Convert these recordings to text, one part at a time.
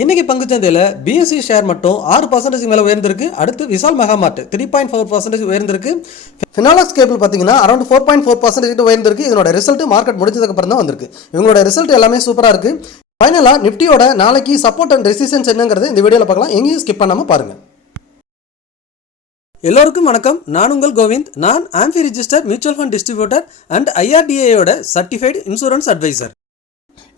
இன்னைக்கு பங்குச்சந்தையில் BSc share மட்டும் 6% மேலே உயர்ந்திருக்கு. அடுத்து விஷால் மெகாமார்ட் 3.4% உயர்ந்திருக்கு. ஃபினாலக்ஸ் கேபிள் பார்த்தீங்கன்னா அரௌண்ட் 4.4% உயர்ந்திருக்கு. இதனோட ரிசல்ட் மார்க்கெட் முடிஞ்சதுக்கு அப்புறம் தான் வந்திருக்கு. இவங்களோட ரிசல்ட் எல்லாமே சூப்பராக இருக்கு. ஃபைனலாக நிஃப்டியோட நாளைக்கு சப்போர்ட் அண்ட் ரெசிஸ்டன்ஸ் என்னங்கிறது இந்த வீடியோவில் பார்க்கலாம். எங்கேயும் ஸ்கிப் பண்ணாமல் பாருங்கள். எல்லோருக்கும் வணக்கம். நான் உங்கள் கோவிந்த். நான் AMFI registered mutual fund distributor and ஐஆர்டிஏயோட சர்டிஃபைடு இன்சூரன்ஸ் அட்வைசர்.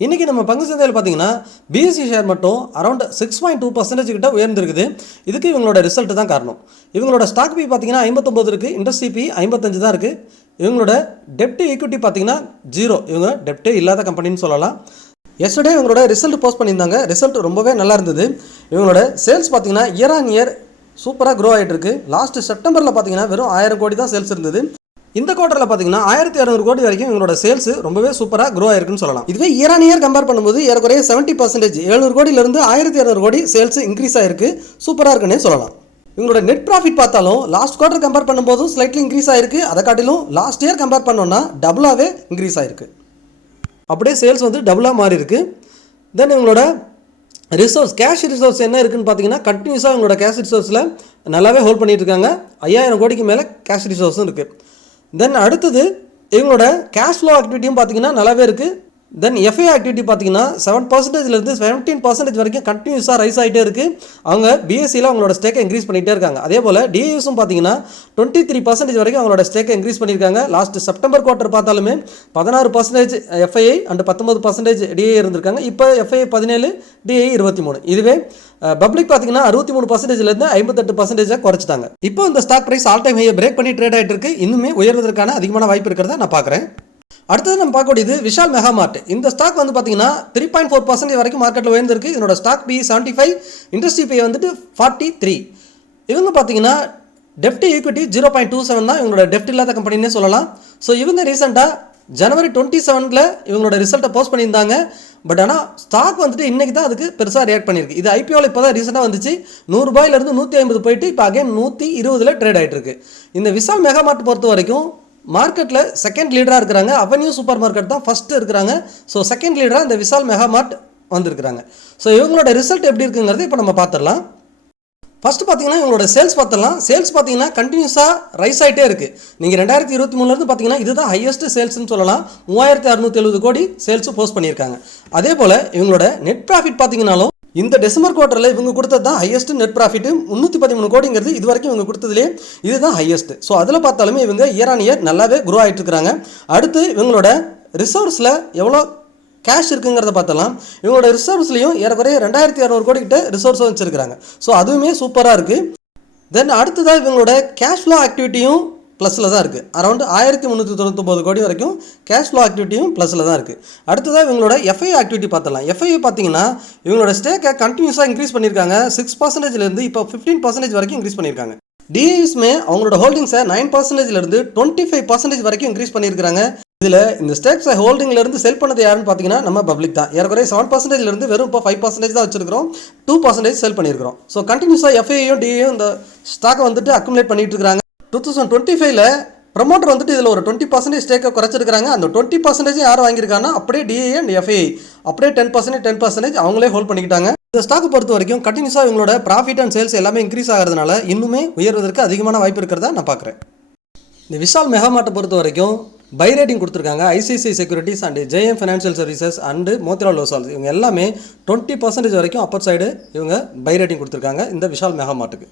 இன்றைக்கி நம்ம பங்கு சந்தையில் பார்த்தீங்கன்னா பிஎஸ்சி ஷேர் மட்டும் அரௌண்ட் 6.2% கிட்ட உயர்ந்திருக்குது. இதுக்கு இவங்களோட ரிசல்ட் தான் காரணம். இவங்களோட ஸ்டாக் பி பார்த்தீங்கன்னா 59 இருக்குது, இண்டஸ்ட்ரி பி 55 தான் இருக்குது. இவங்களோட டெப்ட் ஈக்விட்டி பார்த்தீங்கன்னா 0. இவங்க டெப்ட்டே இல்லாத கம்பெனின்னு சொல்லலாம். எஸ்டர்டே இவங்களோட ரிசல்ட் போஸ்ட் பண்ணியிருந்தாங்க. ரிசல்ட் ரொம்பவே நல்லா இருந்தது. இவங்களோட சேல்ஸ் பார்த்தீங்கன்னா இயர் ஆன் இயர் சூப்பராக க்ரோ ஆகிட்டு இருக்கு. லாஸ்ட் செப்டம்பரில் பார்த்தீங்கன்னா வெறும் 1000 கோடி தான் சேல்ஸ் இருந்தது. இந்த குவார்ட்டரில் பார்த்தீங்கன்னா 1600 கோடி வரைக்கும் இவங்களோட சேல்ஸ் ரொம்பவே சூப்பராக க்ரோ ஆயிருக்குன்னு சொல்லலாம். இதுவே இயர் ஆன் இயர் கம்பேர் பண்ணும்போது ஏறக்குறைய 70% 700 கோடியிலிருந்து 1200 கோடி சேல்ஸ் இன்க்ரீஸ் ஆயிருக்கு. சூப்பராக இருக்குன்னே சொல்லலாம். இவங்களோட நெட் ப்ராஃபிட் பார்த்தாலும் லாஸ்ட் குவார்ட்டர் கம்பேர் பண்ணும்போதும் ஸ்லைட்லி இன்க்ரீஸ் ஆயிருக்கு. அதை காட்டிலும் லாஸ்ட் இயர் கம்பேர் பண்ணோன்னா டபுளாகவே இன்க்ரீஸ் ஆயிருக்கு. அப்படியே சேல்ஸ் வந்து டபுளாக மாறி இருக்கு. தென் இவங்களோட ரிசோர்ஸ் கேஷ் ரிசோர்ஸ் என்ன இருக்குன்னு பார்த்தீங்கன்னா கண்டினியூஸாக இவங்களோட கேஷ் ரிசோர்ஸில் நல்லாவே ஹோல்ட் பண்ணிட்டு இருக்காங்க. 5000 கோடிக்கு மேலே கேஷ் ரிசோர்ஸும் இருக்குது. தென் அடுத்தது இவங்களோட கேஷ் ஃப்ளோ ஆக்டிவிட்டியும் பார்த்தீங்கன்னா நல்லாவே இருக்குது. தென் எஃப்ஐ ஆக்டிவிட்டி பார்த்தீங்கன்னா 7%லேருந்து 17% வரைக்கும் கண்டினியூஸாக ரைஸ் ஆகிட்டே இருக்குது. அவங்க பிஎஸ்சியில் அவங்களோட ஸ்டேக்கை இன்க்ரீஸ் பண்ணிகிட்டே இருக்காங்க. அதே போல் டிஏஎஸும் பார்த்தீங்கன்னா 23% வரைக்கும் அவங்களோட ஸ்டேக்கை இன்க்ரீஸ் பண்ணியிருக்காங்க. லாஸ்ட் செப்டம்பர் குவார்ட்டர் பார்த்தாலுமே 16% எஃப்ஐஐ அண்ட் 19% டிஏ இருந்திருக்காங்க. இப்போ எஃப்ஐஐ 17, டிஏ 23. இதுவே பப்ளிக் பார்த்தீங்கன்னா 63%லேருந்து 58% குறைச்சிட்டாங்க. இப்போ இந்த ஸ்டாக் ப்ரைஸ் ஆல் டைம் ஹையை பிரேக் பண்ணி ட்ரேட் ஆகிட்டு இருக்கு. இன்னுமே உயர்வதற்கான அதிகமான வாய்ப்பு இருக்கிறத நான் பார்க்குறேன். அடுத்தது நம்ம பார்க்கக்கூடியது விஷால் மெகாமார்ட். இந்த ஸ்டாக் வந்து பார்த்தீங்கன்னா 3.4% வரைக்கும் மார்க்கெட்டில் உயர்ந்திருக்கு. இதனோட ஸ்டாக் பி 75, இண்டஸ்ட்ரி பி வந்துட்டு 43. இவங்க பார்த்தீங்கன்னா டெப்ட் ஈக்விட்டி 0.27 தான். இவங்களோட டெப்ட் இல்லாத கம்பெனின்னே சொல்லலாம். ஸோ இவங்க ரீசெண்டாக ஜனவரி 27 இவங்களோட ரிசல்ட்டை போஸ்ட் பண்ணியிருந்தாங்க. பட் ஆனால் ஸ்டாக் வந்துட்டு இன்றைக்கி தான் அதுக்கு பெருசாக ரியாக்ட் பண்ணியிருக்கு. இது ஐபிஓவில் இப்போ தான் ரீசெண்டாக வந்துச்சு. 100 ரூபாயிலிருந்து 150 போயிட்டு இப்போ அகைன் 120 ட்ரேட் ஆகிட்டு இருக்கு. இந்த விஷால் மெகாமார்ட் பொறுத்த வரைக்கும் மார்க்கெட்டில் செகண்ட் லீடராக இருக்கிறாங்க. அவென்யூ சூப்பர் மார்க்கெட் தான் ஃபஸ்ட்டு இருக்கிறாங்க. ஸோ செகண்ட் லீடராக இந்த விஷால் மெகாமார்ட் வந்திருக்கிறாங்க. ஸோ இவங்களோட ரிசல்ட் எப்படி இருக்குங்கிறது இப்போ நம்ம பார்த்துடலாம். ஃபஸ்ட்டு பார்த்தீங்கன்னா இவங்களோட சேல்ஸ் பார்த்துடலாம். சேல்ஸ் பார்த்தீங்கன்னா கண்டினியூஸாக ரைஸ் ஆகிட்டே இருக்குது. நீங்கள் 2023 பார்த்தீங்கன்னா இதுதான் ஹையஸ்ட் சேல்ஸ்ன்னு சொல்லலாம். 3670 கோடி சேல்ஸும் போஸ்ட் பண்ணியிருக்காங்க. அதே போல் இவங்களோட நெட் ப்ராஃபிட் பார்த்தீங்கன்னாலும் இந்த டிசம்பர் குவார்ட்டரில் இவங்க கொடுத்தது தான் ஹையஸ்ட் நெட் ப்ராஃபிட். 313 கோடிங்கிறது இது வரைக்கும் இவங்க கொடுத்ததுலேயே இதுதான் ஹையஸ்ட். ஸோ அதில் பார்த்தாலுமே இவங்க இயர் ஆன் இயர் நல்லாவே க்ரோ ஆகிட்டு இருக்கிறாங்க. அடுத்து இவங்களோட ரிசர்வ்ஸில் எவ்வளோ கேஷ் இருக்குங்கிறத பார்த்தலாம். இவங்களோட ரிசர்வ்ஸ்லையும் ஏறக்குறைய 2600 கோடி கிட்ட ரிசோர்ஸும் வச்சுருக்காங்க. ஸோ அதுவுமே சூப்பராக இருக்குது. தென் அடுத்ததாக இவங்களோட கேஷ் ஃப்ளோ ஆக்டிவிட்டியும் ப்ளஸில் தான் இருக்குது. அரௌண்ட் 1399 கோடி வரைக்கும் கேஷ் ஃப்ளோ ஆக்டிவிட்டியும் ப்ளஸில் தான் இருக்குது. அடுத்ததாக இவங்களோட எஃப்ஐ ஆக்டிவிட்டி பார்த்துலாம். எஃப்ஐ பார்த்தீங்கன்னா இவங்களோட ஸ்டேக்கை கண்டினியூஸாக இன்க்ரீஸ் பண்ணியிருக்காங்க. 6%லேருந்து இப்போ 15% வரைக்கும் இன்க்ரீஸ் பண்ணியிருக்காங்க. டிஏஎஸ்மே அவங்களோட ஹோல்டிங்ஸை 9%லேருந்து 25% வரைக்கும் இன்க்ரீஸ் பண்ணியிருக்காங்க. இதில் இந்த ஸ்டேக்ஸை ஹோல்டிங்லேருந்து செல் பண்ணது யாருன்னு பார்த்தீங்கன்னா நம்ம பப்ளிக் தான். ஏறக்குறைய 7%லேருந்து வெறும் இப்போ 5% தான் வச்சிருக்கிறோம். 2% செல் பண்ணியிருக்கிறோம். ஸோ கண்டினியூஸாக எஃப்ஐயும் டிஏயும் இந்த ஸ்டாக்கை வந்துட்டு அக்குமுலேட் பண்ணிட்டு இருக்காங்க. 2025 ப்ரமோட்டர் வந்துட்டு இதில் ஒரு 20% ஸ்டேக்கை குறைச்சிருக்காங்க. அந்த 20% யார் வாங்கியிருக்காங்கன்னா அப்படியே டிஏ அண்ட் எஃப்ஐ அப்படியே 10% அவங்களே ஹோல்ட் பண்ணிக்கிட்டாங்க. இந்த ஸ்டாக்கை பொறுத்த வரைக்கும் கண்டினியூஸாக இவங்களோட ப்ராஃபிட் அண்ட் சேல்ஸ் எல்லாமே இன்க்ரீஸ் ஆகிறதுனால இன்னுமே உயர்வதற்கு அதிகமான வாய்ப்பு இருக்கிறதா நான் பார்க்குறேன். இந்த விஷால் மெகாமார்ட்டை பொறுத்த வரைக்கும் பை ரேட்டிங் கொடுத்துருக்காங்க. ICICI securities and JM financial services and Motilal Oswal இவங்க எல்லாமே 20% வரைக்கும் அப்பர் சைடு இவங்க பை ரேட்டிங் கொடுத்துருக்காங்க இந்த விஷால் மெகாமார்ட்டுக்கு.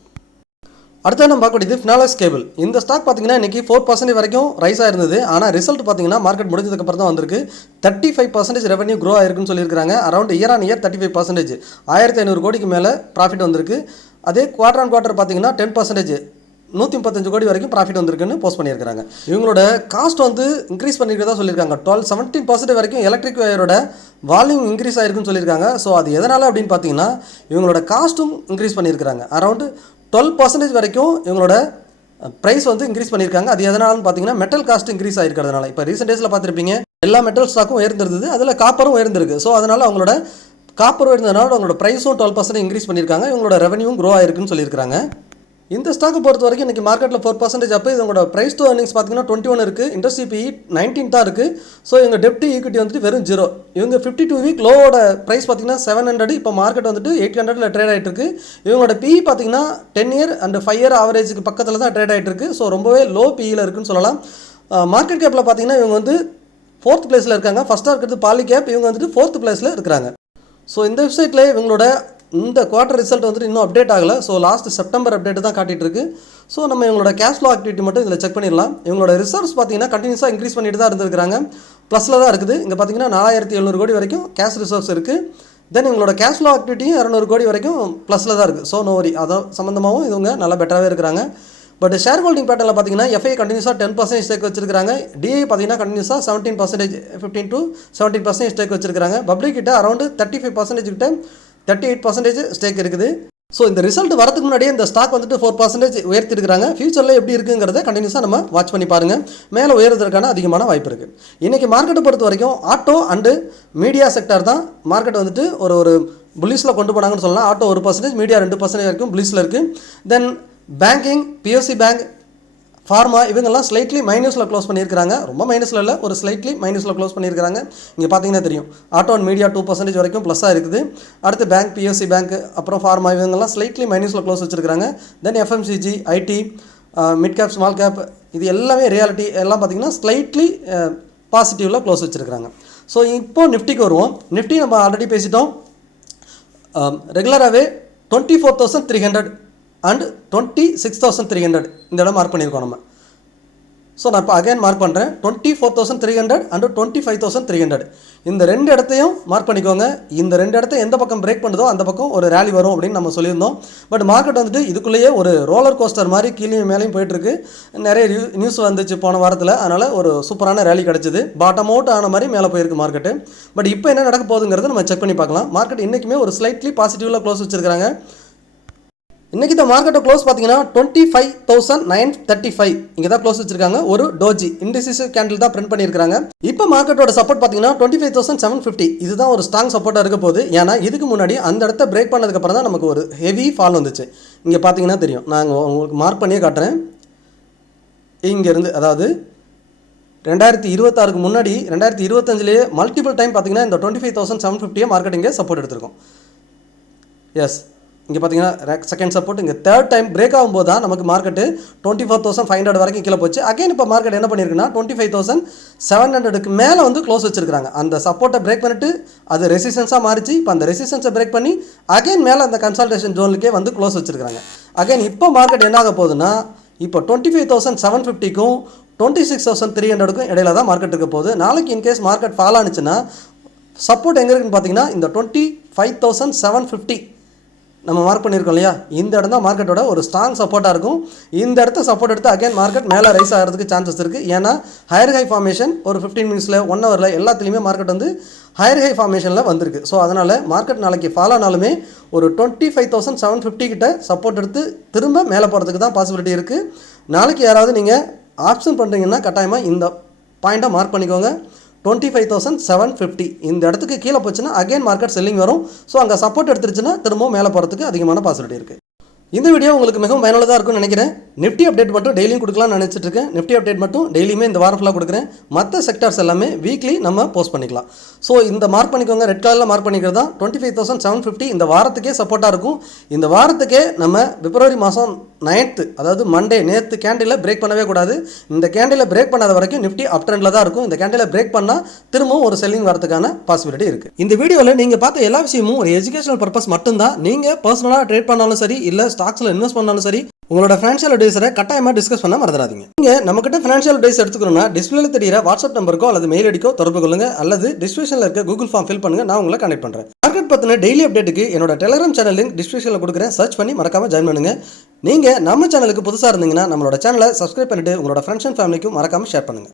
அடுத்து நம்ம பார்க்கக்கூடியது ஃபினாலக்ஸ் கேபிள். இந்த ஸ்டாக் பார்த்தீங்கன்னா இன்றைக்கி 4% வரைக்கும் ரைஸ் ஆயிருந்தது. ஆனால் ரிசல்ட் பார்த்தீங்கன்னா மார்க்கெட் முடிஞ்சதுக்கப்புறம் தான் வந்திருக்கு. 35% ரெவன்யூ க்ரோ ஆயிருக்குன்னு சொல்லியிருக்காங்க. அரௌண்ட் இயர் ஆன் இயர் 35% 1500 கோடிக்கு மேலே ப்ராஃபிட் வந்திருக்கு. அதே குவார்டர் ஆன் குவார்ட்டர் பார்த்தீங்கன்னா 10% 135 கோடி வரைக்கும் ப்ராஃபிட் வந்திருக்குன்னு போஸ்ட் பண்ணியிருக்காங்க. இவங்களோட காஸ்ட் வந்து இன்க்ரீஸ் பண்ணியிருக்கதா சொல்லியிருக்காங்க. 17% வரைக்கும் எலக்ட்ரிக் வயரோட வால்யூம் இன்க்ரீஸ் ஆயிருக்குன்னு சொல்லியிருக்காங்க. ஸோ அது எதனால் அப்படின்னு பார்த்தீங்கன்னா இவங்களோட காஸ்ட்டும் இன்க்ரீஸ் பண்ணியிருக்காங்க. அரௌண்ட் 12% வரைக்கும் இவங்களோட ப்ரைஸ் வந்து இன்க்ரீஸ் பண்ணியிருக்காங்க. அது எதனாலும் பார்த்தீங்கன்னா மெட்டல் காஸ்ட் இன்க்ரீஸ் ஆகிருக்கிறதுனால. இப்போ ரீசெண்ட் டேஸில் பார்த்துருப்பீங்க எல்லா மெட்டல் ஸ்டாக்கும் உயர்ந்திருந்தது. அதில் காப்பரும் உயர்ந்திருக்கு. ஸோ அதனால் அவங்களோட காப்பர் உயர்ந்ததுனால அவங்களோட ப்ரைஸும் 12% இன்க்ரீஸ் பண்ணியிருக்காங்க. இவங்களோட ரெவன்யூவும் க்ரோ ஆயிருக்குன்னு சொல்லியிருக்காங்க. இந்த ஸ்டாக்கை பொறுத்த வரைக்கும் இன்றைக்கி மார்க்கெட்டில் 4% அப்போ இதோட ப்ரைஸ் டு earnings பார்த்தீங்கன்னா 21 இருக்குது. இண்டஸ்ட்ரி பி 19 தான் இருக்குது. ஸோ இவங்க டெப்ட் ஈக்விட்டி வந்துட்டு வெறும் 0. இவங்க 52 வீக் லோவோட ப்ரைஸ் பார்த்தீங்கன்னா 700, இப்போ மார்க்கெட் வந்துட்டு 800 ட்ரேட் ஆகிட்டு இருக்கு. இவங்களோட பிஇ பார்த்தீங்கன்னா 10 இயர் அண்ட் 5 இயர் ஆவரேஜுக்கு பக்கத்தில் தான் ட்ரேட் ஆகிட்டு இருக்கு. ஸோ ரொம்பவே லோ பிஇயில் இருக்குன்னு சொல்லலாம். மார்க்கெட் கேப்பில் பார்த்தீங்கன்னா இவங்க வந்து 4th பிளேஸில் இருக்காங்க. ஃபஸ்ட்டாக இருக்கிறது பாலிகேப், இவங்க வந்துட்டு 4th பிளேஸில் இருக்கிறாங்க. ஸோ இந்த வெப்சைட்டில் இவங்களோட இந்த குவார்ட்டர் ரிசல்ட் வந்துட்டு இன்னும் அப்டேட் ஆகலை. ஸோ லாஸ்ட் செப்டம்பர் அப்டேட் தான் காட்டிகிட்டு இருக்கு. ஸோ நம்ம இவங்களோட கேஷ் ஃப்ளோ ஆக்டிவிட்டி மட்டும் இதில் செக் பண்ணிடலாம். இவங்களோட ரிசர்வ்ஸ் பார்த்தீங்கன்னா கண்டினியூஸாக இன்க்ரீஸ் பண்ணிட்டு தான் இருந்திருக்காங்க. ப்ளஸில் தான் இருக்குது. இங்கே பார்த்தீங்கன்னா 4700 கோடி வரைக்கும் கேஷ் ரிசர்வ்ஸ் இருக்குது. தென் இவங்களோட கேஷ் ஃப்ளோ ஆக்டிவிட்டியும் 200 கோடி வரைக்கும் ப்ளஸில் தான் இருக்குது. ஸோ நோ வரி, அதான் சம்மந்தமாகவும் இவங்க நல்லா பெட்டராகவே இருக்கிறாங்க. பட் ஷேர் ஹோல்டிங் பேட்டர்னில் பார்த்தீங்கன்னா எஃப்ஐ கண்டினியூஸாக 10% ஸ்டேக் வச்சிருக்காங்க. டிஐ பார்த்தீங்கன்னா கண்டினியூஸாக 17%, 15 to 17% ஸ்டேக் வச்சிருக்காங்க. பப்ளிக் கிட்ட அரௌண்ட் 35% கிட்ட 38% ஸ்டேக் இருக்குது. ஸோ இந்த ரிசல்ட் வரதுக்கு முன்னாடியே இந்த ஸ்டாக் வந்துட்டு 4% உயர்த்திருக்காங்க. ஃபியூச்சரில் எப்படி இருக்குங்கிறத கண்டினியூஸாக நம்ம வாட்ச் பண்ணி பாருங்கள். மேலே உயர்றதுக்கான அதிகமான வாய்ப்பு இருக்குது. இன்றைக்கி மார்க்கெட்டை பொறுத்த வரைக்கும் ஆட்டோ அண்டு மீடியா செக்டர் தான் மார்க்கெட் வந்துட்டு ஒரு புல்லிஸில் கொண்டு போனாங்கன்னு சொல்லலாம். ஆட்டோ 1%, மீடியா 2% வரைக்கும் புல்லிஸில் இருக்குது. தென் பேங்கிங், பிஎஸ்சி பேங்க், ஃபார்மா இவங்கெல்லாம் ஸ்லைட்லி மைனஸில் க்ளோஸ் பண்ணியிருக்காங்க. ரொம்ப மைனஸில் இல்லை, ஒரு ஸ்லைட்லி மைனஸில் க்ளோஸ் பண்ணியிருக்காங்க. இங்கே பார்த்தீங்கன்னா தெரியும், ஆட்டோ அண்ட் மீடியா 2% வரைக்கும் ப்ளஸ்ஸாக இருக்குது. அடுத்து பேங்க், பிஎஸ்சி பேங்க், அப்புறம் ஃபார்மா இவங்கெல்லாம் ஸ்லைட்லி மைனஸில் க்ளோஸ் வச்சுருக்காங்க. Then FMCG, IT, mid cap, small cap இது எல்லாமே ரியாலிட்டி எல்லாம் பார்த்தீங்கன்னா ஸ்லைட்லி பாசிட்டிவில் க்ளோஸ் வச்சுருக்காங்க. ஸோ இப்போது நிஃப்டிக்கு வருவோம். நிஃப்டி நம்ம ஆல்ரெடி பேசிட்டோம். ரெகுலராகவே 24,300 அண்ட் 26,300 இந்த இடம் மார்க் பண்ணியிருக்கோம் நம்ம. ஸோ நான் இப்போ அகைன் மார்க் பண்ணுறேன். 24,300 அண்ட் 25,300 இந்த ரெண்டு இடத்தையும் மார்க் பண்ணிக்கோங்க. இந்த ரெண்டு இடத்த எந்த பக்கம் பிரேக் பண்ணுதோ அந்த பக்கம் ஒரு ரேலி வரும் அப்படின்னு நம்ம சொல்லியிருந்தோம். பட் மார்க்கெட் வந்துட்டு இதுக்குள்ளேயே ஒரு ரோலர் கோஸ்டர் மாதிரி கீழே மேலேயும் போயிட்டுருக்கு. நிறைய நியூஸ் வந்துச்சு போன வாரத்தில், அதனால் ஒரு சூப்பரான ரேலி கிடச்சிது. பாட்டம் அவுட் ஆன மாதிரி மேலே போயிருக்கு மார்க்கெட்டு. பட் இப்போ என்ன நடக்க போகுதுங்கிறத நம்ம செக் பண்ணி பார்க்கலாம். மார்க்கெட் இன்றைக்குமே ஒரு ஸ்லைட்லி பாசிட்டிவில் க்ளோஸ் வச்சுருக்காங்க. இன்றைக்கி இந்த மார்க்கெட்டை க்ளோஸ் பார்த்தீங்கன்னா 25,935 இங்கே தான் க்ளோஸ் வச்சிருக்காங்க. ஒரு டோஜி இண்டிசிசிவ் கேண்டில் தான் பிரிண்ட் பண்ணியிருக்காங்க. இப்போ மார்க்கெட்டோட சப்போர்ட் பார்த்தீங்கன்னா 25,750 இதுதான் ஒரு ஸ்ட்ராங் சப்போர்ட்டாக இருக்க போகுது. ஏன்னா இதுக்கு முன்னாடி அந்த இடத்த பிரேக் பண்ணதுக்கப்புறம் தான் நமக்கு ஒரு ஹெவி ஃபால் வந்துச்சு. இங்கே பார்த்தீங்கன்னா தெரியும், நாங்கள் உங்களுக்கு மார்க் பண்ணியே காட்டுறேன். இங்கேருந்து அதாவது 2026க்கு முன்னாடி 2025லேயே மல்டிபிள் டைம் பார்த்தீங்கன்னா இந்த 25,750 மார்க்கெட் இங்கே சப்போர்ட் எடுத்திருக்கோம். எஸ், இங்கே பார்த்தீங்கன்னா செகண்ட் சப்போர்ட், இங்கே தேர்ட் டைம் பிரேக் ஆகும்போது தான் நமக்கு மார்க்கெட்டு 24,500 வரைக்கும் கீழே போச்சு. அகைன் இப்போ மார்க்கெட் என்ன பண்ணியிருக்குன்னா 25,700க்கு மேலே வந்து க்ளோஸ் வச்சிருக்காங்க. அந்த சப்போர்ட்டை பிரேக் பண்ணிட்டு அது ரெசிஸ்டன்ஸாக மாறிச்சு. இப்போ அந்த ரெசிஸ்டன்ஸை பிரேக் பண்ணி அகைன் மேலே அந்த கன்சல்டேஷன் ஜோனுக்கே வந்து க்ளோஸ் வச்சிருக்காங்க. அகைன் இப்போ மார்க்கெட் என்ன ஆக போகுதுன்னா இப்போ 25,750க்கும் 26,300க்கும் இடையில தான் மார்க்கெட் இருக்க போகுது. நாளைக்கு இன்கேஸ் மார்க்கெட் ஃபால் ஆனிச்சுன்னா சப்போர்ட் எங்கே இருக்குன்னு பார்த்தீங்கன்னா இந்த 25,750 நம்ம மார்க் பண்ணியிருக்கோம் இல்லையா, இந்த இடம் தான் மார்க்கெட்டோட ஒரு ஸ்ட்ராங் சப்போர்ட்டாக இருக்கும். இந்த இடத்த சப்போர்ட் எடுத்து அகைன் மார்க்கெட் மேலே ரைஸ் ஆகிறதுக்கு சான்சஸ் இருக்குது. ஏன்னா ஹையர் ஹை ஃபார்மேஷன் ஒரு 15 மினிட்ஸில் 1 ஹவரில் எல்லாத்துலேயுமே மார்க்கெட் வந்து ஹையர் ஹை ஃபார்மேஷனில் வந்திருக்கு. ஸோ அதனால் மார்க்கெட் நாளைக்கு ஃபால் ஆனாலுமே ஒரு 25,750 கிட்ட சப்போர்ட் எடுத்து திரும்ப மேலே போகிறதுக்கு தான் பாசிபிலிட்டி இருக்குது. நாளைக்கு யாராவது நீங்கள் ஆப்ஷன் பண்ணுறீங்கன்னா கட்டாயமாக இந்த பாயிண்ட்டை மார்க் பண்ணிக்கோங்க. 25,750 இந்த இடத்துக்கு கீழே போச்சுன்னா அகைன் மார்க்கெட் செல்லிங் வரும். ஸோ அங்கே சப்போர்ட் எடுத்துருச்சுன்னா திரும்பவும் மேலே போகிறதுக்கு அதிகமான பாசிபிலிட்டி இருக்குது. இந்த வீடியோ உங்களுக்கு மிகவும் பயனுள்ளதாக இருக்கும்னு நினைக்கிறேன். நிஃப்டி அப்டேட் மட்டும் டெய்லியும் கொடுக்கலாம்னு நினச்சிட்டு இருக்கேன். நிஃப்டி அப்டேட் மட்டும் டெய்லியுமே இந்த வாரம் ஃபுல்லாக கொடுக்குறேன். மற்ற செக்டர்ஸ் எல்லாமே வீக்லி நம்ம போஸ்ட் பண்ணிக்கலாம். ஸோ இந்த மார்க் பண்ணிக்கோங்க, ரெட் கலரில் மார்க் பண்ணிக்கிறது தான் 25,750 இந்த வாரத்துக்கே சப்போர்ட்டாக இருக்கும். இந்த வாரத்துக்கே நம்ம பிப்ரவரி மாதம் 9th அதாவது மண்டே நேற்று கேண்டிலை பிரேக் பண்ணவே கூடாது. இந்த கேண்டிலை பிரேக் பண்ணாத வரைக்கும் நிஃப்டி அப் ட்ரெண்டில் தான் இருக்கும். இந்த கேண்டிலை பிரேக் பண்ணால் திரும்பவும் ஒரு செல்லிங் வரதுக்கான பாசிபிலிட்டி இருக்குது. இந்த வீடியோவில் நீங்கள் பார்த்த எல்லா விஷயமும் ஒரு எஜுகேஷனல் பர்பஸ் மட்டும்தான். நீங்கள் பர்சனலாக ட்ரேட் பண்ணாலும் சரி, இல்லை ஸ்டாக்ஸில் இன்வெஸ்ட் பண்ணாலும் சரி, உங்களோட ஃபினான்ஷியல் அட்வைசரை கட்டாயமாக டிஸ்கஸ் பண்ண மறந்துடாதீங்க. நீங்கள் நம்மகிட்ட ஃபினான்ஷியல் அட்வைஸ் எடுத்துக்கணும்னா டிஸ்பிளேல தெரியுற வாட்ஸ்அப் நம்பருக்கோ அல்லது மெயில் ஐடிக்கோ தொடர்பு கொள்ளுங்க, அல்லது டிஸ்கிரிப்ஷனில் இருக்க கூகுள் ஃபார்ம் ஃபில் பண்ணுங்க. நான் உங்களை கனெக்ட் பண்ணுறேன். மார்க்கெட் பற்றின டெய்லி அப்டேட்டுக்கு என்னோட டெலிகிராம் சேனல் லிங்க் டிஸ்கிரிப்ஷனில் கொடுக்குறேன். சர்ச் பண்ணி மறக்காம ஜாயின் பண்ணுங்க. நீங்கள் நம்ம சேனலுக்கு புதுசாக இருந்தீங்கன்னா நம்மளோட சேனலை சப்ஸ்கிரைப் பண்ணிட்டு உங்களோட ஃப்ரெண்ட்ஸ் அண்ட் ஃபேமிலிக்கும் மறக்காம ஷேர் பண்ணுங்க.